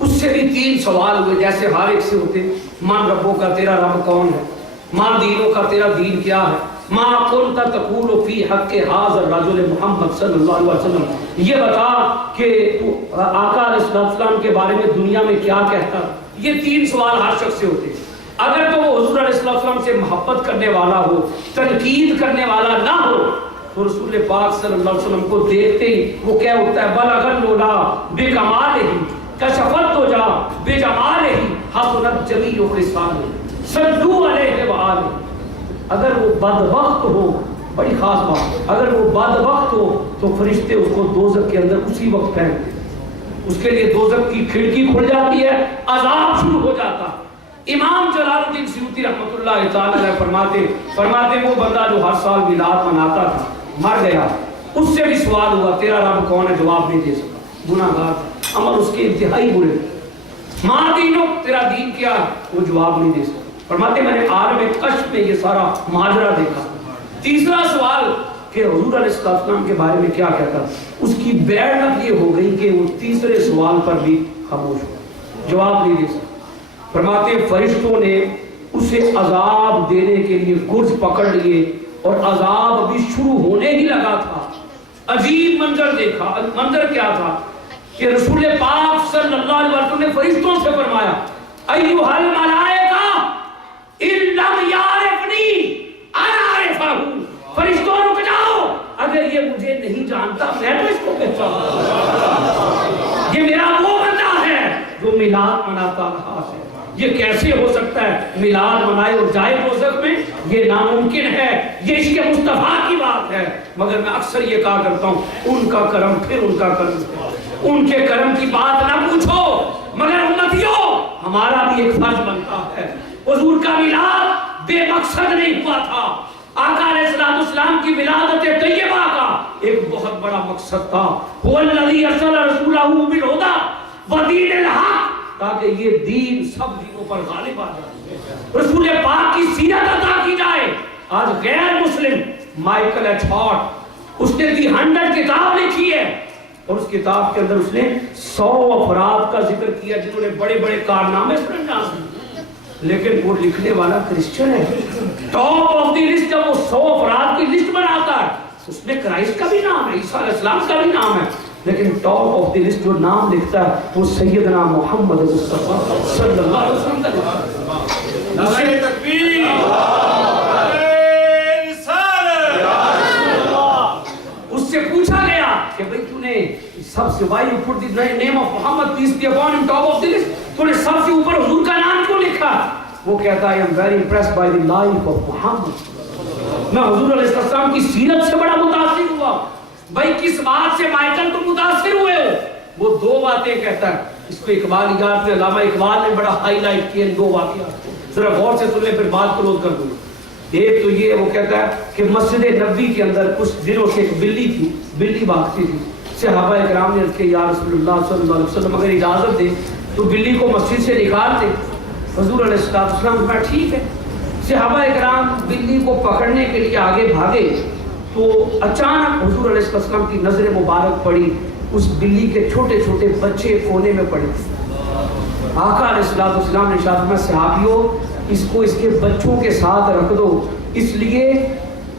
اس سے بھی 3 سوال ہوئے جیسے ہر ایک سے ہوتے. من ربوں کا تیرا رب کون ہے؟ ماں دینوں کا تیرا دین کیا ہے؟ ماں کنت تقول فی حق ھذا الرجل محمد صلی اللہ علیہ وسلم، یہ بتا کہ آقا علیہ السلام کے بارے میں دنیا میں کیا کہتا. یہ 3 سوال ہر شخص سے ہوتے. اگر تو وہ حضور علیہ السلام سے محبت کرنے والا ہو، تنقید کرنے والا نہ ہو تو رسول پاک صلی اللہ علیہ وسلم کو دیکھتے ہی وہ کیا ہوتا ہے بلغ لولا بے کمال ہی کشفت تو جا بے جمال ہی حسنت جمیع خصال صلو علیہ وآلہ. اگر وہ بدبخت ہو، بڑی خاص بات، اگر وہ بدبخت ہو تو فرشتے اس کو دوزخ کے اندر اسی وقت پھینکتے. اس کے لیے دوزخ کی کھڑکی کھل جاتی ہے، عذاب شروع ہو جاتا. امام جلال الدین سیوطی رحمۃ اللہ تعالی علیہ فرماتے وہ بندہ جو ہر سال میلاد مناتا تھا مر گیا، اس سے بھی سوال ہوا تیرا رب کون ہے، جواب نہیں دے سکا، گناہگار تھا، عمل اس کے انتہائی برے، ماں دینک تیرا دین کیا ہے، وہ جواب نہیں دے سکا۔ فرماتے میں نے عالم کشف میں یہ سارا ماجرا دیکھا۔ تیسرا سوال کہ حضور علیہ السلام کے بارے میں کیا کہتا، اس کی بیعت یہ ہو گئی کہ وہ تیسرے سوال پر بھی خاموش ہو، جواب نہیں دے سکا۔ فرماتے فرشتوں نے اسے عذاب دینے کے لیے گرز پکڑ لیے اور عذاب ابھی شروع ہونے ہی لگا تھا۔ عجیب منظر دیکھا، منظر کیا تھا کہ رسول پاک صلی اللہ علیہ وسلم نے فرشتوں سے فرمایا ایھا الملائکہ ان لم یعرفنی انا اعرفہ، فرشتوں رک جاؤ، اگر یہ مجھے نہیں جانتا میں تو اس کو پہچانتا ہوں، یہ میرا وہ بندہ ہے جو میلاد مناتا رہا ہے، یہ کیسے ہو سکتا ہے میلاد منائے اور جائے دوزخ میں، یہ ناممکن ہے، یہ عشق مصطفیٰ کی بات ہے۔ مگر میں اکثر یہ کہا کرتا ہوں ان کا کرم پھر ان کا کرم، ان کے کرم کی بات نہ پوچھو، مگر امتیوں ہمارا بھی ایک فرض بنتا ہے۔ حضور کا میلاد بے مقصد نہیں ہوا تھا، آقا علیہ السلام کی ولادت طیبہ کا ایک بہت بڑا مقصد تھا، هو الذی ارسل رسولہ بالہدی ودین الحق، تاکہ یہ دین سب دینوں پر غالب آ جائے، رسول پاک کی سیرت عطا کی جائے۔ آج غیر مسلم مائیکل ایچ ہارٹ، اس نے دی 100 کتاب لکھی ہے، اور اس کتاب کے اندر اس نے 100 افراد کا ذکر کیا جنہوں نے بڑے بڑے کارنامے سر انجام دیے، لیکن وہ لکھنے والا کرسچن ہے۔ ٹاپ آف دی لسٹ جب وہ 100 افراد کی لسٹ بناتا ہے، اس میں کرائسٹ کا بھی نام ہے، عیسیٰ علیہ السلام کا بھی نام ہے، لیکن ٹاپ آف دی لسٹ جو نام لکھتا ہے وہ سیدنا محمد مصطفیٰ صلی اللہ علیہ وسلم کا لکھتا ہے۔ نعرہ تکبیر، اس سے پوچھا گیا کہ بھئی تو نے سب سے why you put the name of Muhammad peace be upon him top of the list، تو نے سب سے اوپر حضور کا نام کیوں لکھا؟ وہ کہتا ہے I am very impressed by the life of Muhammad، میں حضور علیہ السلام کی سیرت سے بڑا متاثر ہوا۔ بھائی کس بات سے مائیکل تم متاثر ہوئے ہو؟ وہ 2 باتیں کہتا ہے، اس کو اقبال یاد میں علامہ اقبال نے بڑا ہائی لائٹ کیا 2 واقعات، ذرا غور سے سن لیں پھر بات کلوز کر دوں۔ ایک تو یہ وہ کہتا ہے کہ مسجد نبوی کے اندر کچھ دنوں سے ایک بلی تھی، بلی بھاگتی تھی، صحابہ اکرام نے عرض کیا یا رسول اللہ صلی اللہ علیہ وسلم اگر اجازت دے تو بلی کو مسجد سے نکال دے۔ حضور علیہ السلام نے کہا ٹھیک ہے۔ صحابہ اکرام بلی کو پکڑنے کے لیے آگے بھاگے تو اچانک حضور علیہ السلام کی نظر مبارک پڑی اس بلی کے چھوٹے چھوٹے بچے کونے میں پڑے۔ آقا علیہ السلام نے ارشاد فرمایا صحابیوں اس کو اس کے بچوں کے ساتھ رکھ دو، اس لیے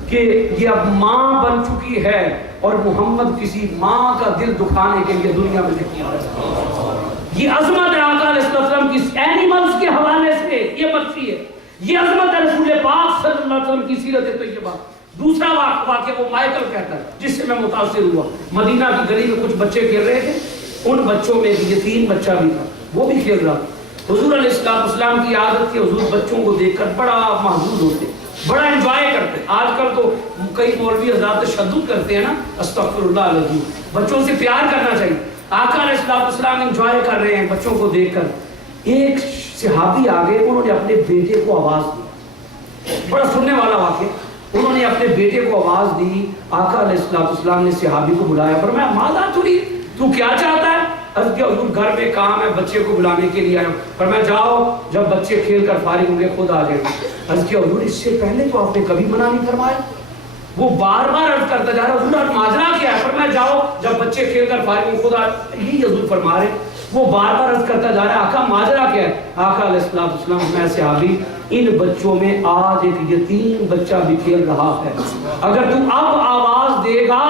کہ یہ اب ماں بن چکی ہے اور محمد کسی ماں کا دل دکھانے کے لیے دنیا میں نہیں آ رہا۔ یہ عظمت ہے آقا علیہ السلام کی اینیملز کے حوالے سے، یہ مچھی ہے، یہ عظمت ہے رسول پاک صلی اللہ علیہ وسلم کی سیرت طیبہ۔ دوسرا واقعہ وہ مائیکل کہتا ہے جس سے میں متاثر ہوا، مدینہ کی گلی میں کچھ بچے کھیل رہے تھے، ان بچوں میں ایک یتیم بچہ بھی تھا، وہ بھی کھیل رہا تھا۔ حضور علیہ السلام کی عادت تھی حضور بچوں کو دیکھ کر بڑا محظوظ ہوتے، بڑا انجوائے کرتے۔ آج کل تو کئی مولوی حضرات تشدد کرتے ہیں نا، استغفر اللہ العظیم، بچوں سے پیار کرنا چاہیے۔ آقا علیہ السلام انجوائے کر رہے ہیں بچوں کو دیکھ کر، ایک صحابی آگے انہوں نے اپنے بیٹے کو آواز دی، بڑا سننے والا واقعہ، انہوں نے اپنے بیٹے کو آواز دی، آقا علیہ السلام نے صحابی کو بلایا، فرمایا ماذا تريد، تو کیا چاہتا ہے؟ عرض کیا حضور گھر میں کام ہے بچے کو بلانے کے لیے آیا ہوں۔ فرمایا جاؤ جب بچے کھیل کر فارغ ہوں گے خود آ جائیں گے۔ عرض کیا حضور اس سے پہلے تو آپ نے کبھی منع نہیں فرمایا؟ وہ بار بار عرض کرتا جا رہا حضور ماجرا کیا ہے؟ فرمایا جاؤ جب بچے کھیل کر فارغ ہوں خود آ، یہی حضور فرما رہے۔ وہ بار بار عرض کرتا جا رہا ہے آقا ماجرا کیا ہے؟ آقا علیہ السلام میں صحابی ان بچوں میں آج ایک یتیم بچہ بھی کھیل رہا ہے، اگر تو اب آواز دے گا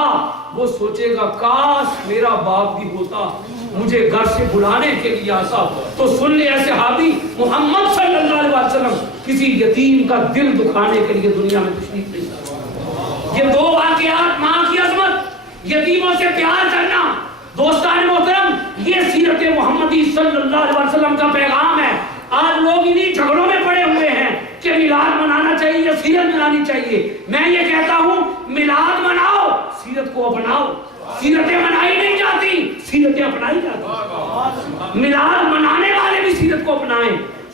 وہ سوچے گا کاش میرا باپ بھی ہوتا مجھے گھر سے بلانے کے لیے آتا۔ تو سن لے ایسے صحابی محمد صلی اللہ علیہ وسلم کسی یتیم کا دل دکھانے کے لیے دنیا میں تشریف نہیں لایا۔ یہ 2 واقعات، ماں کی عظمت، یتیموں سے پیار کرنا۔ دوستان محترم یہ سیرت محمدی صلی اللہ علیہ وسلم کا پیغام ہے۔ آج لوگ انہی جھگڑوں میں پڑے ہوئے ہیں کہ میلاد منانا چاہیے یا سیرت منانی چاہیے۔ میں یہ کہتا ہوں میلاد مناؤ، سیرت کو اپناؤ۔ سیرتیں منائی نہیں جاتی، سیرتیں اپنائی جاتی۔ میلاد منانے والے بھی سیرت کو اپنائیں،